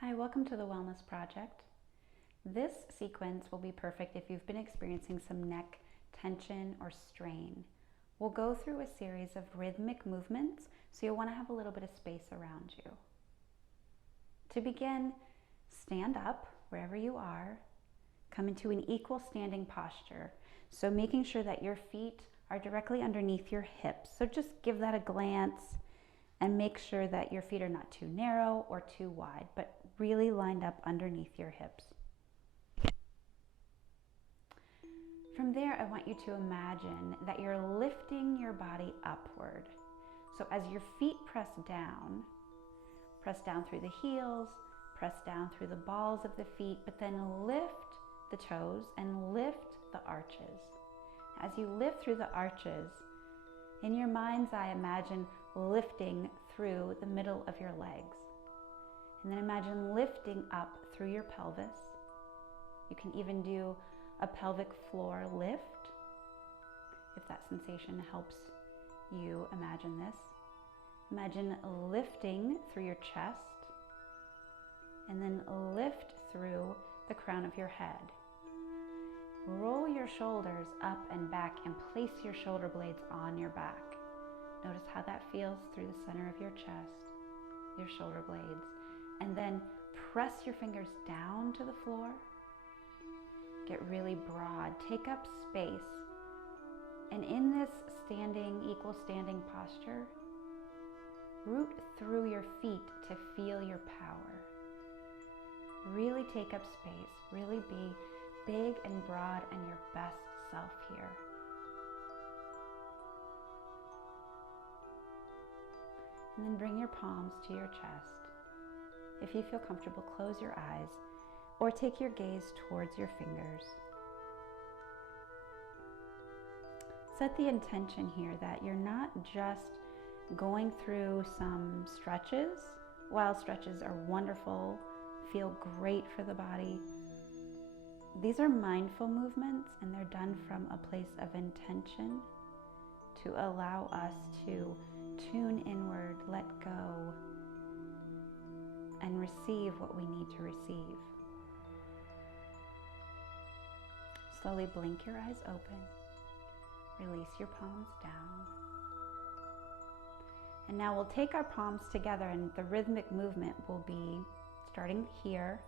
Hi, welcome to the Wellness Project. This sequence will be perfect if you've been experiencing some neck tension or strain. We'll go through a series of rhythmic movements, so you'll want to have a little bit of space around you. To begin, stand up wherever you are. Come into an equal standing posture, so making sure that your feet are directly underneath your hips. So just give that a glance and make sure that your feet are not too narrow or too wide, but really lined up underneath your hips. From there, I want you to imagine that you're lifting your body upward. So as your feet press down through the heels, press down through the balls of the feet, but then lift the toes and lift the arches. As you lift through the arches, in your mind's eye, imagine lifting through the middle of your legs. And then imagine lifting up through your pelvis. You can even do a pelvic floor lift if that sensation helps you imagine this. Imagine lifting through your chest and then lift through the crown of your head. Roll your shoulders up and back and place your shoulder blades on your back. Notice how that feels through the center of your chest, your shoulder blades. And then press your fingers down to the floor. Get really broad. Take up space. And in this equal standing posture, root through your feet to feel your power. Really take up space. Really be big and broad and your best self here. And then bring your palms to your chest. If you feel comfortable, close your eyes or take your gaze towards your fingers. Set the intention here that you're not just going through some stretches. While stretches are wonderful, feel great for the body, these are mindful movements and they're done from a place of intention to allow us to tune inward, let go, and receive what we need to receive. Slowly blink your eyes open. Release your palms down. And now we'll take our palms together and the rhythmic movement will be starting here.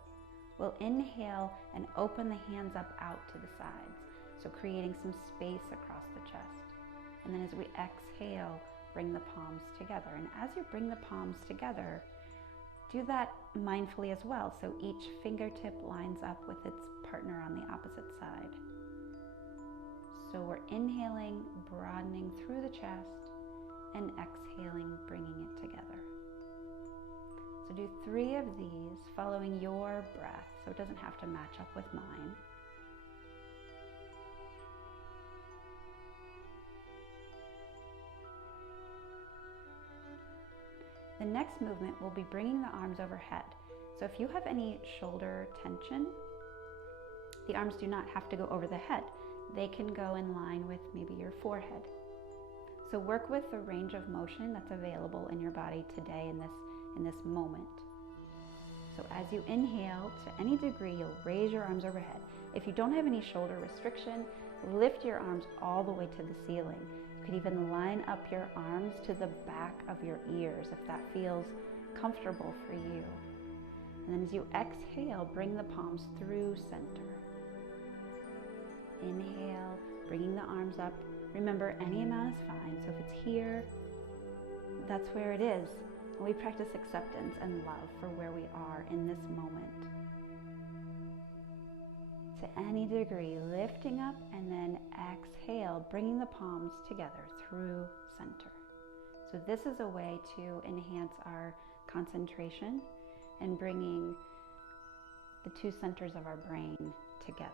We'll inhale and open the hands up out to the sides, so creating some space across the chest. And then as we exhale, bring the palms together. And as you bring the palms together, do that mindfully as well, so each fingertip lines up with its partner on the opposite side. So we're inhaling, broadening through the chest, and exhaling, bringing it together. So do 3 of these, following your breath, so it doesn't have to match up with mine. The next movement will be bringing the arms overhead. So if you have any shoulder tension, the arms do not have to go over the head. They can go in line with maybe your forehead. So work with the range of motion that's available in your body today in this moment. So as you inhale, to any degree, you'll raise your arms overhead. If you don't have any shoulder restriction, lift your arms all the way to the ceiling. You could even line up your arms to the back of your ears if that feels comfortable for you. And then as you exhale, bring the palms through center. Inhale, bringing the arms up. Remember, any amount is fine. So if it's here, that's where it is. And we practice acceptance and love for where we are in this moment. To any degree, lifting up and then exhale, bringing the palms together through center. So this is a way to enhance our concentration and bringing the 2 centers of our brain together.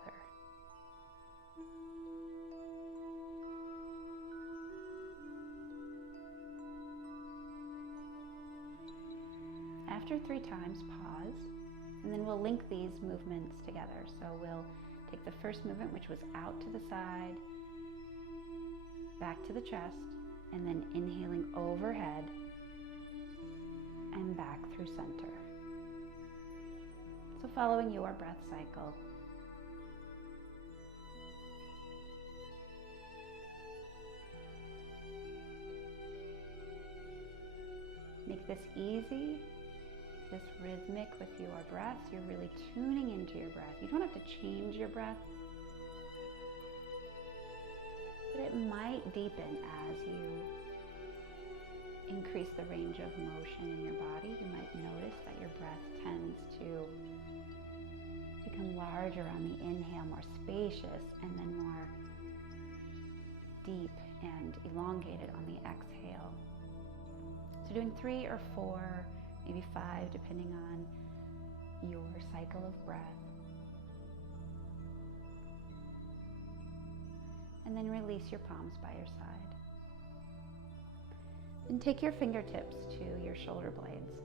After 3 times, pause, and then we'll link these movements together. So we'll take the first movement, which was out to the side, back to the chest, and then inhaling overhead and back through center. So following your breath cycle. Make this easy, this rhythmic with your breath. You're really tuning into your breath. You don't have to change your breath, but it might deepen as you increase the range of motion in your body. You might notice that your breath tends to become larger on the inhale, more spacious, and then more deep and elongated on the exhale. So doing 3 or 4, maybe 5, depending on your cycle of breath. And then release your palms by your side. And take your fingertips to your shoulder blades.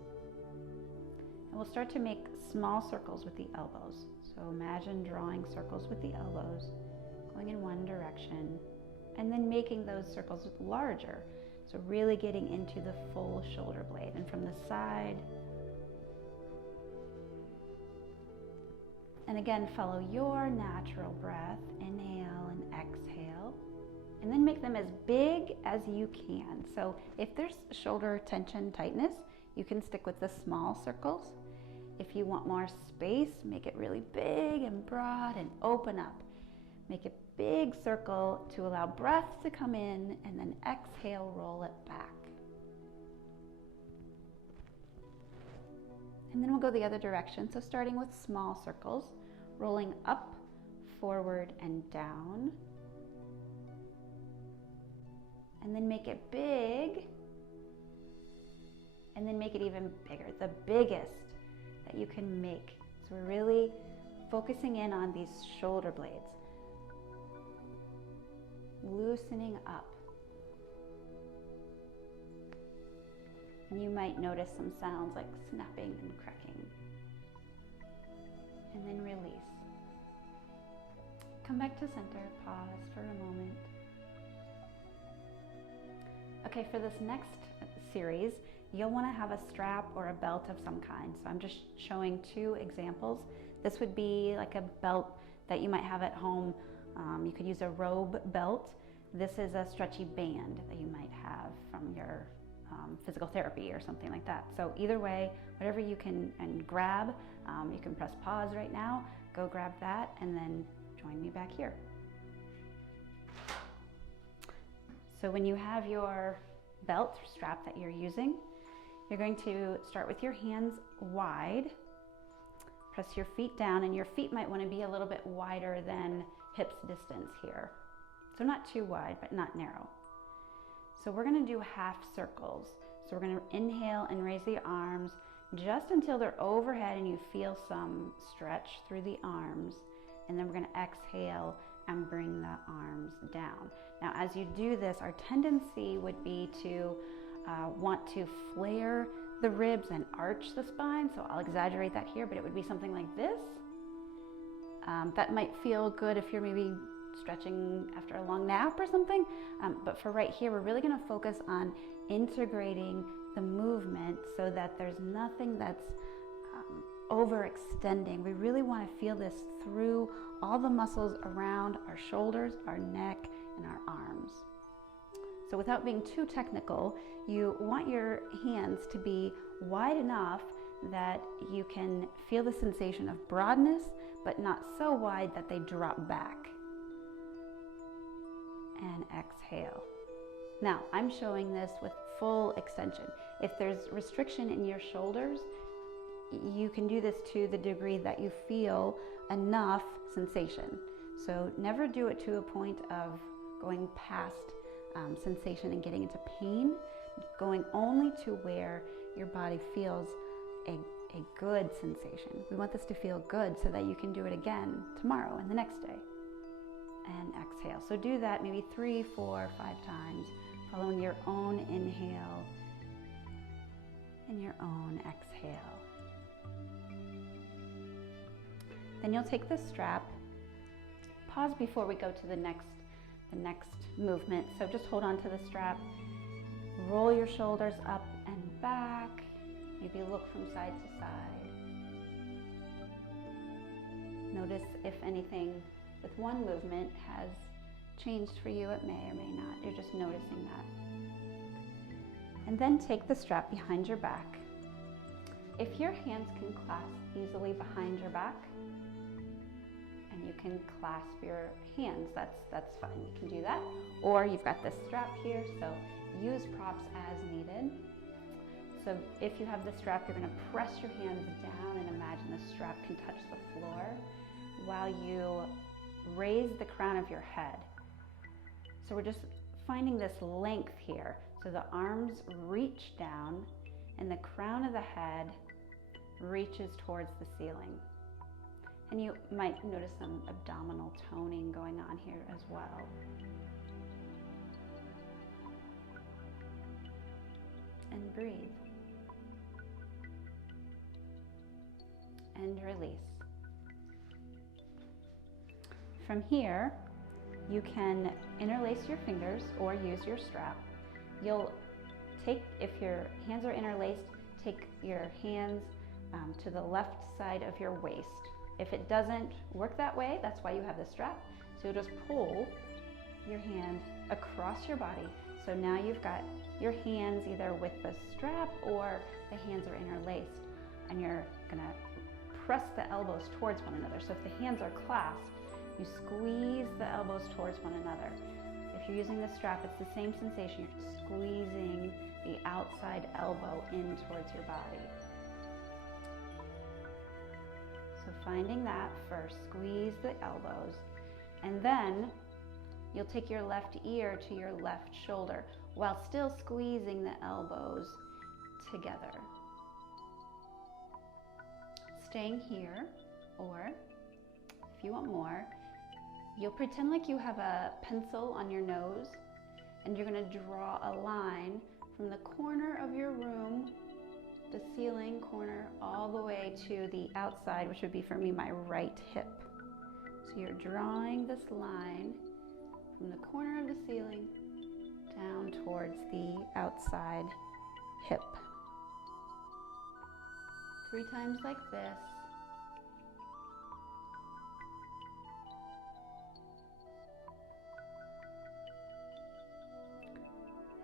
And we'll start to make small circles with the elbows. So imagine drawing circles with the elbows, going in one direction, and then making those circles larger. So really getting into the full shoulder blade. And from the side, and again, follow your natural breath. Inhale and exhale. And then make them as big as you can. So if there's shoulder tension, tightness, you can stick with the small circles. If you want more space, make it really big and broad and open up. Make a big circle to allow breath to come in, and then exhale, roll it back. And then we'll go the other direction. So starting with small circles, rolling up, forward, and down. And then make it big, and then make it even bigger, the biggest that you can make. So we're really focusing in on these shoulder blades, loosening up. And you might notice some sounds like snapping and cracking. And then release. Come back to center, pause for a moment. Okay, for this next series, you'll want to have a strap or a belt of some kind. So I'm just showing 2 examples. This would be like a belt that you might have at home. You could use a robe belt. This is a stretchy band that you might have from your physical therapy or something like that. So either way, whatever you can and grab, you can press pause right now, go grab that, and then join me back here. So when you have your belt or strap that you're using, you're going to start with your hands wide, press your feet down, and your feet might want to be a little bit wider than hips distance here. So not too wide, but not narrow. So we're going to do half circles. So we're going to inhale and raise the arms just until they're overhead and you feel some stretch through the arms. And then we're going to exhale and bring the arms down. Now, as you do this, our tendency would be to want to flare the ribs and arch the spine. So I'll exaggerate that here, but it would be something like this. That might feel good if you're maybe stretching after a long nap or something. But for right here, we're really going to focus on integrating the movement so that there's nothing that's overextending. We really want to feel this through all the muscles around our shoulders, our neck, and our arms. So without being too technical, you want your hands to be wide enough that you can feel the sensation of broadness, but not so wide that they drop back. And exhale. Now, I'm showing this with full extension. If there's restriction in your shoulders, you can do this to the degree that you feel enough sensation. So never do it to a point of going past sensation and getting into pain, going only to where your body feels a good sensation. We want this to feel good so that you can do it again tomorrow and the next day. And exhale. So do that maybe 3, 4, 5 times, following your own inhale and your own exhale. Then you'll take the strap, pause before we go to the next movement. So just hold on to the strap, roll your shoulders up and back, maybe look from side to side. Notice if anything with one movement has changed for you. It may or may not. You're just noticing that. And then take the strap behind your back. If your hands can clasp easily behind your back, and you can clasp your hands, that's fine. You can do that. Or you've got this strap here, so use props as needed. So if you have the strap, you're going to press your hands down and imagine the strap can touch the floor while you raise the crown of your head. So we're just finding this length here. So the arms reach down and the crown of the head reaches towards the ceiling. And you might notice some abdominal toning going on here as well. And breathe. And release. From here, you can interlace your fingers or use your strap. You'll take, if your hands are interlaced, take your hands to the left side of your waist. If it doesn't work that way, that's why you have the strap. So you'll just pull your hand across your body. So now you've got your hands either with the strap or the hands are interlaced, and you're gonna press the elbows towards one another. So if the hands are clasped, you squeeze the elbows towards one another. If you're using the strap, it's the same sensation. You're squeezing the outside elbow in towards your body. So finding that first, squeeze the elbows, and then you'll take your left ear to your left shoulder while still squeezing the elbows together. Staying here, or if you want more, you'll pretend like you have a pencil on your nose, and you're going to draw a line from the corner of your room, the ceiling corner, all the way to the outside, which would be for me my right hip. So you're drawing this line from the corner of the ceiling down towards the outside hip. 3 times like this.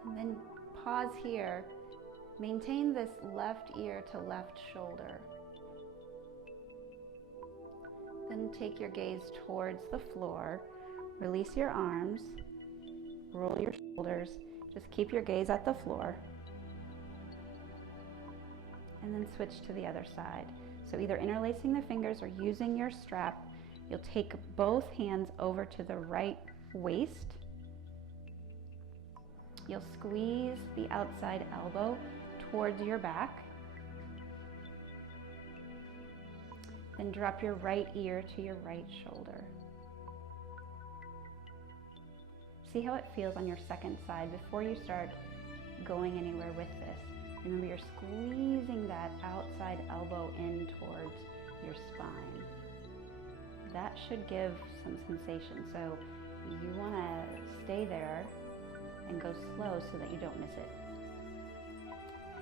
And then pause here. Maintain this left ear to left shoulder. Then take your gaze towards the floor. Release your arms. Roll your shoulders. Just keep your gaze at the floor. And then switch to the other side. So either interlacing the fingers or using your strap, you'll take both hands over to the right waist. You'll squeeze the outside elbow towards your back. Then drop your right ear to your right shoulder. See how it feels on your second side before you start going anywhere with this. Remember, you're squeezing that outside elbow in towards your spine. That should give some sensation. So you want to stay there and go slow so that you don't miss it.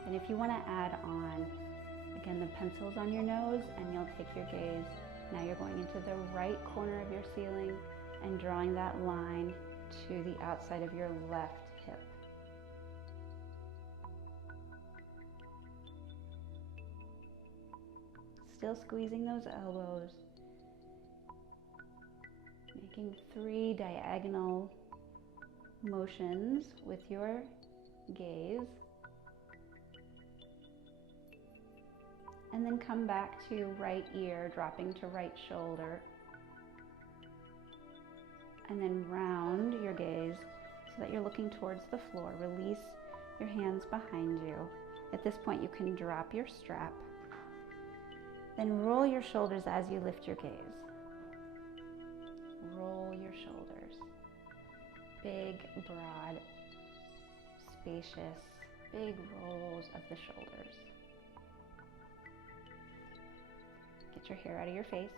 And if you want to add on, again, the pencil's on your nose, and you'll take your gaze. Now you're going into the right corner of your ceiling and drawing that line to the outside of your left hip. Still squeezing those elbows, making 3 diagonal motions with your gaze. And then come back to right ear, dropping to right shoulder. And then round your gaze so that you're looking towards the floor. Release your hands behind you. At this point, you can drop your strap. Then roll your shoulders as you lift your gaze. Roll your shoulders. Big, broad, spacious, big rolls of the shoulders. Get your hair out of your face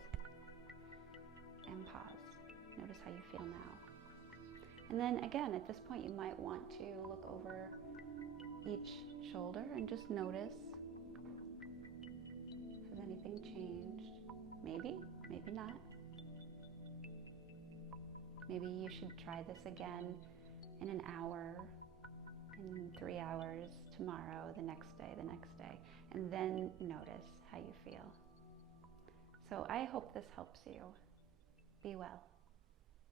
and pause. Notice how you feel now. And then again, at this point, you might want to look over each shoulder and just notice if anything changed. Maybe, maybe not. Maybe you should try this again in an hour, in 3 hours, tomorrow, the next day, and then notice how you feel. So I hope this helps you. Be well.